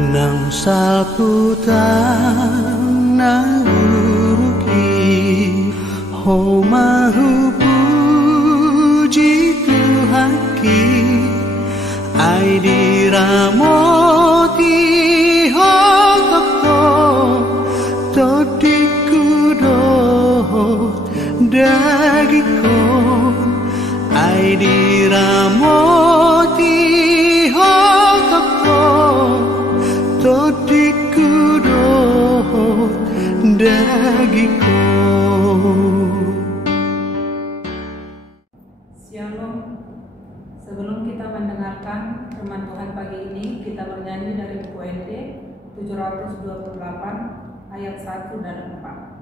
nang sapu tanang uruki ho mahu puji Tuhan ki ai diramoti ho toko todiku doh dagiko ai diramoti ho toko todiku doh dagiko. Shalom. Sebelum kita mendengarkan firman Tuhan pagi ini, kita bernyanyi dari buku ND 728 ayat 1 dan 4.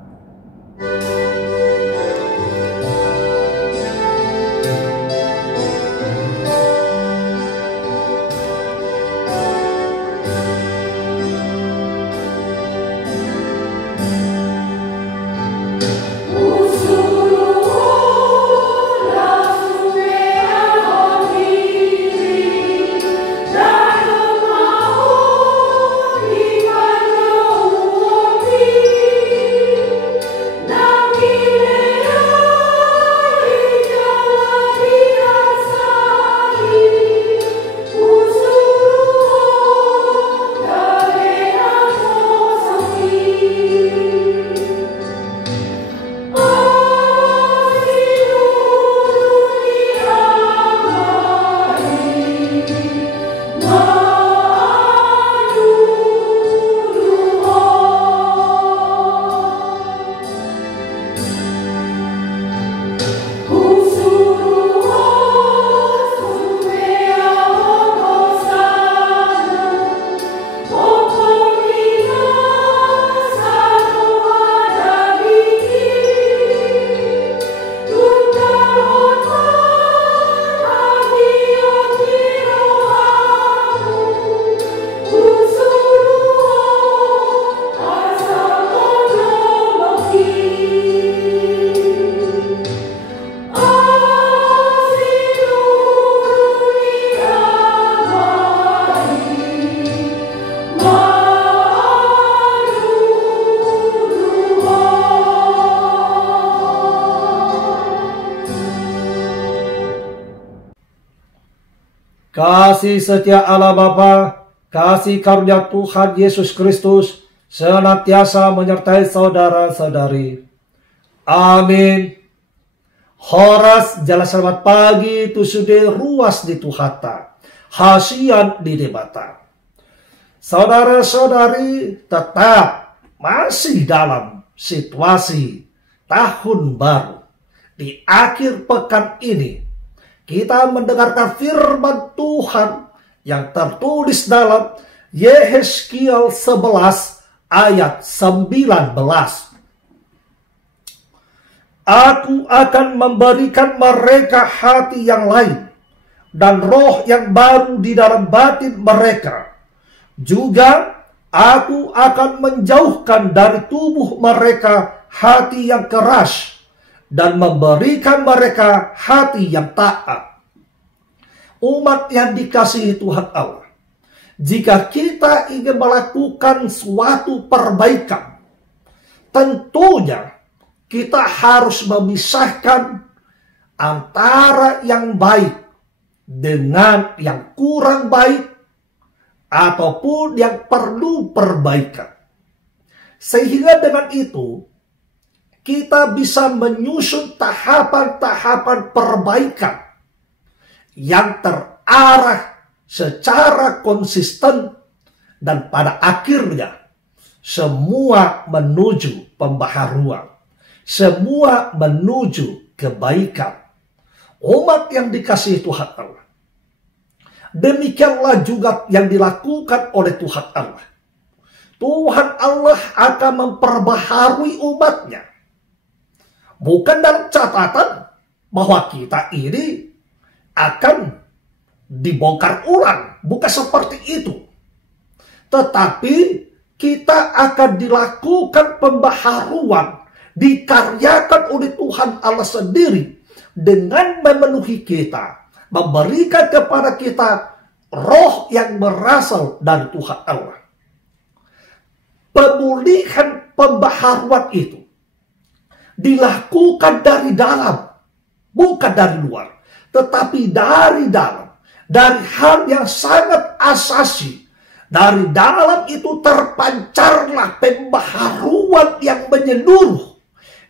Kasih setia Allah Bapa, kasih karunia Tuhan Yesus Kristus senantiasa menyertai saudara-saudari. Amin. Horas jala selamat pagi tu sudah ruas di Tuhata, hasian di debata. Saudara-saudari tetap masih dalam situasi tahun baru. Di akhir pekan ini kita mendengarkan firman Tuhan yang tertulis dalam Yehezkiel 11 ayat 19. Aku akan memberikan mereka hati yang lain dan roh yang baru di dalam batin mereka. Juga aku akan menjauhkan dari tubuh mereka hati yang keras dan memberikan mereka hati yang taat. Umat yang dikasihi Tuhan Allah, jika kita ingin melakukan suatu perbaikan, tentunya kita harus memisahkan antara yang baik dengan yang kurang baik ataupun yang perlu perbaikan. Sehingga dengan itu kita bisa menyusun tahapan-tahapan perbaikan yang terarah secara konsisten dan pada akhirnya semua menuju pembaharuan, semua menuju kebaikan. Umat yang dikasihi Tuhan Allah, demikianlah juga yang dilakukan oleh Tuhan Allah. Tuhan Allah akan memperbaharui umatnya. Bukan dalam catatan bahwa kita ini akan dibongkar ulang. Bukan seperti itu. Tetapi kita akan dilakukan pembaharuan. Dikaryakan oleh Tuhan Allah sendiri. Dengan memenuhi kita. Memberikan kepada kita roh yang berasal dari Tuhan Allah. Pemulihan pembaharuan itu dilakukan dari dalam, bukan dari luar, tetapi dari dalam, dari hal yang sangat asasi. Dari dalam itu terpancarlah pembaharuan yang menyeluruh,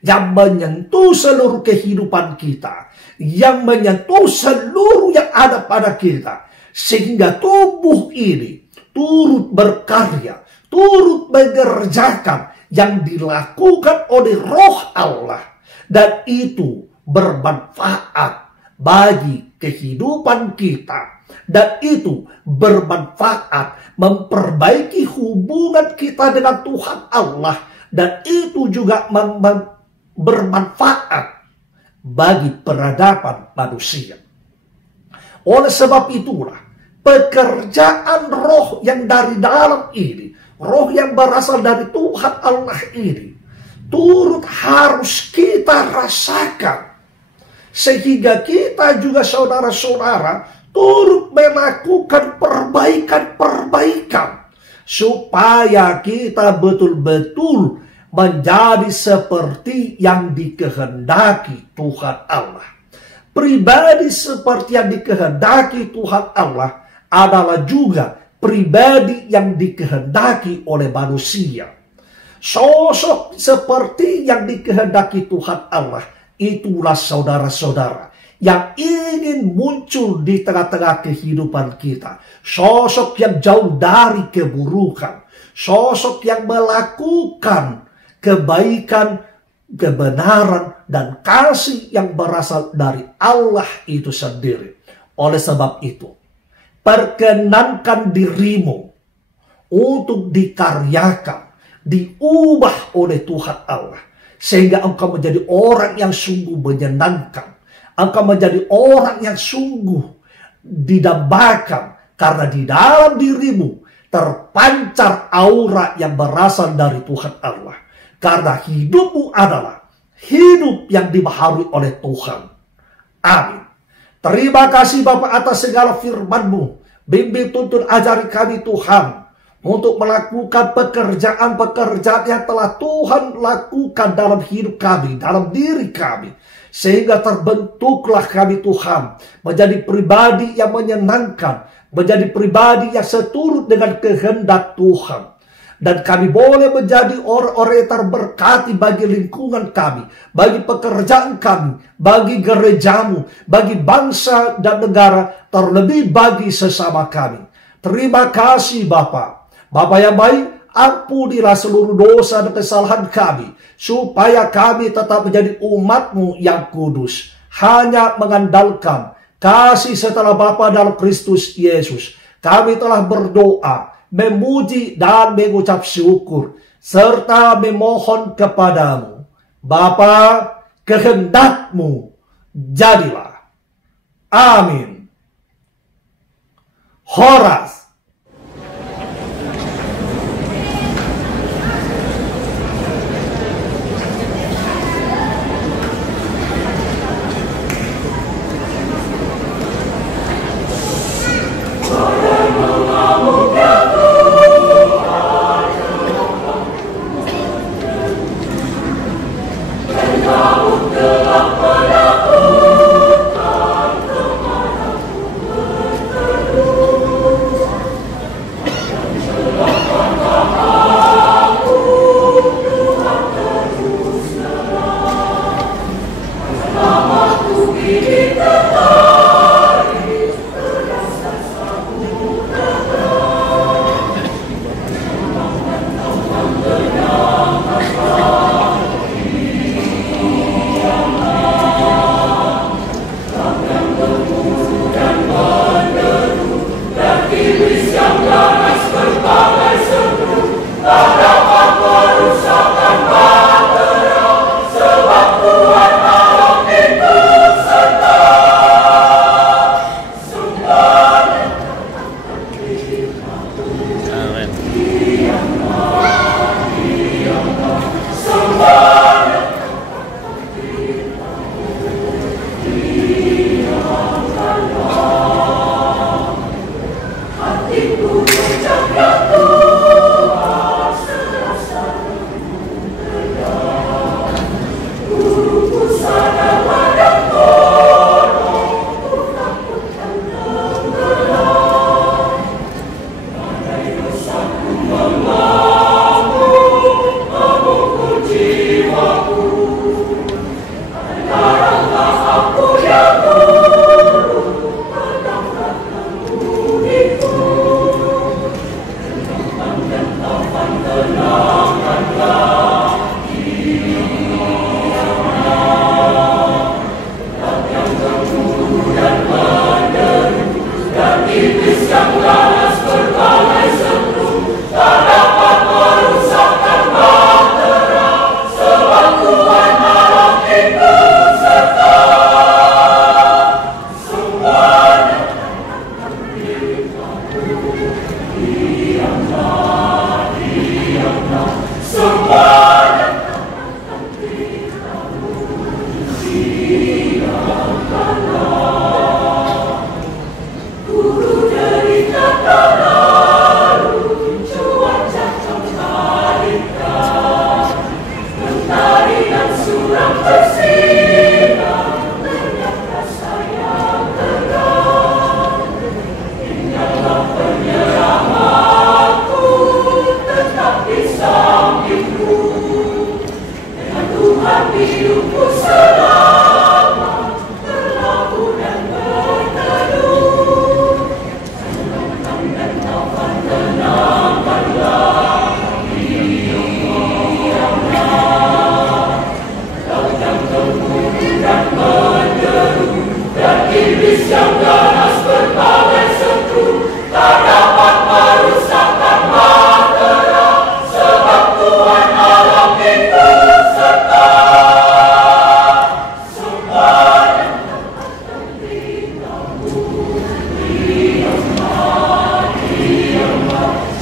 yang menyentuh seluruh kehidupan kita, yang menyentuh seluruh yang ada pada kita, sehingga tubuh ini turut berkarya, turut mengerjakan yang dilakukan oleh Roh Allah, dan itu bermanfaat bagi kehidupan kita, dan itu bermanfaat memperbaiki hubungan kita dengan Tuhan Allah, dan itu juga bermanfaat bagi peradaban manusia. Oleh sebab itulah pekerjaan roh yang dari dalam ini, roh yang berasal dari Tuhan Allah ini, turut harus kita rasakan, sehingga kita juga saudara-saudara turut melakukan perbaikan-perbaikan, supaya kita betul-betul menjadi seperti yang dikehendaki Tuhan Allah. Pribadi seperti yang dikehendaki Tuhan Allah adalah juga pribadi yang dikehendaki oleh manusia. Sosok seperti yang dikehendaki Tuhan Allah, itulah saudara-saudara yang ingin muncul di tengah-tengah kehidupan kita. Sosok yang jauh dari keburukan, sosok yang melakukan kebaikan, kebenaran, dan kasih yang berasal dari Allah itu sendiri. Oleh sebab itu, perkenankan dirimu untuk dikaryakan, diubah oleh Tuhan Allah, sehingga engkau menjadi orang yang sungguh menyenangkan, engkau menjadi orang yang sungguh didambakan, karena di dalam dirimu terpancar aura yang berasal dari Tuhan Allah, karena hidupmu adalah hidup yang dibaharui oleh Tuhan. Amin. Terima kasih Bapa atas segala firman-Mu. Bimbing, tuntun, ajari kami Tuhan, untuk melakukan pekerjaan-pekerjaan yang telah Tuhan lakukan dalam hidup kami, dalam diri kami, sehingga terbentuklah kami Tuhan menjadi pribadi yang menyenangkan, menjadi pribadi yang seturut dengan kehendak Tuhan. Dan kami boleh menjadi orang-orang yang terberkati bagi lingkungan kami, bagi pekerjaan kami, bagi gerejamu, bagi bangsa dan negara, terlebih bagi sesama kami. Terima kasih Bapa. Bapa yang baik, ampunilah seluruh dosa dan kesalahan kami, supaya kami tetap menjadi umat-Mu yang kudus, hanya mengandalkan kasih setelah Bapa dalam Kristus Yesus. Kami telah berdoa, memuji dan mengucap syukur, serta memohon kepadamu. Bapa, kehendak-Mu jadilah. Amin. Horas.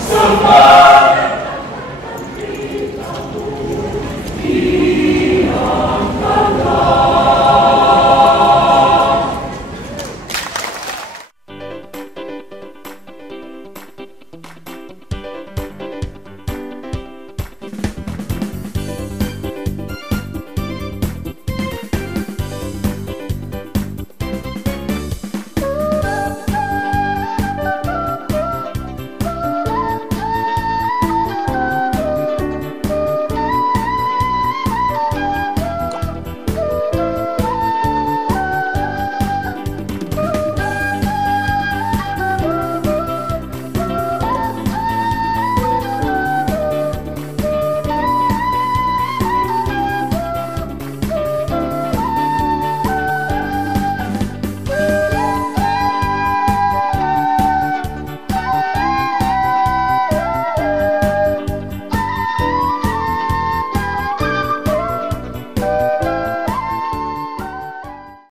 Semua